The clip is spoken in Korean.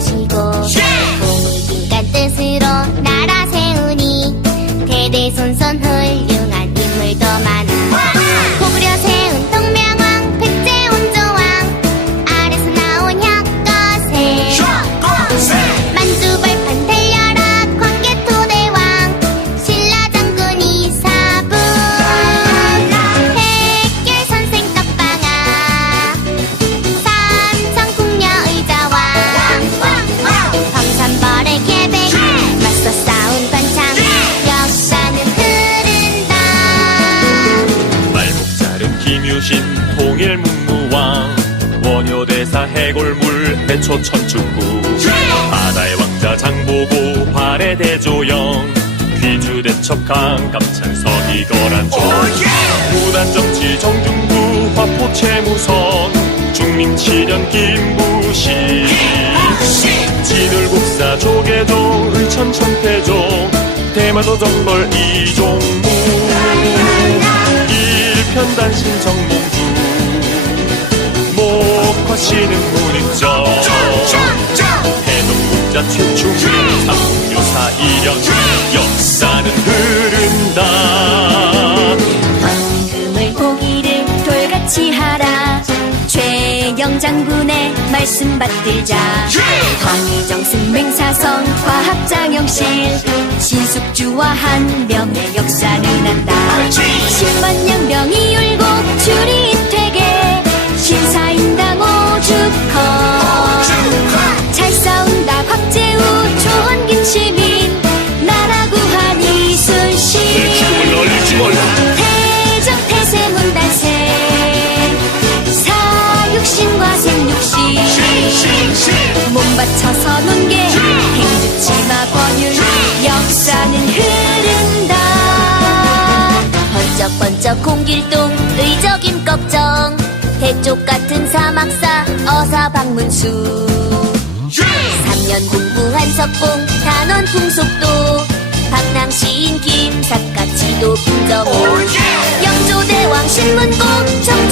Shake, con digna. 중심 통일 문무왕 원효대사 해골물 해초 천축구 바다의 왕자 장보고 발의 대조영 귀주대척강 깜찬서 이거란 조. 무단 정치 정중부 화포 채무선 중림 치련 김부시. 진을 국사 조계종 의천 천태종 대마도 정벌 일편단신 정몽주 목화씨는 문익정 해동국자 최충 삼류사 일영 역사는 흐른다. 황금을 고기를 돌같이 하라. 최영 장군의 말씀 받들자. 황희정 승맹사성 과학장영실 신숙주와 한명의 역사는 한다 공길동 의적임 걱정. 해쪽 같은 사막사 어사 방문수. 3년 공부한 석공 단원 풍속도. 박남시인 김삿갓 지도 김정호 영조대왕 신문공 정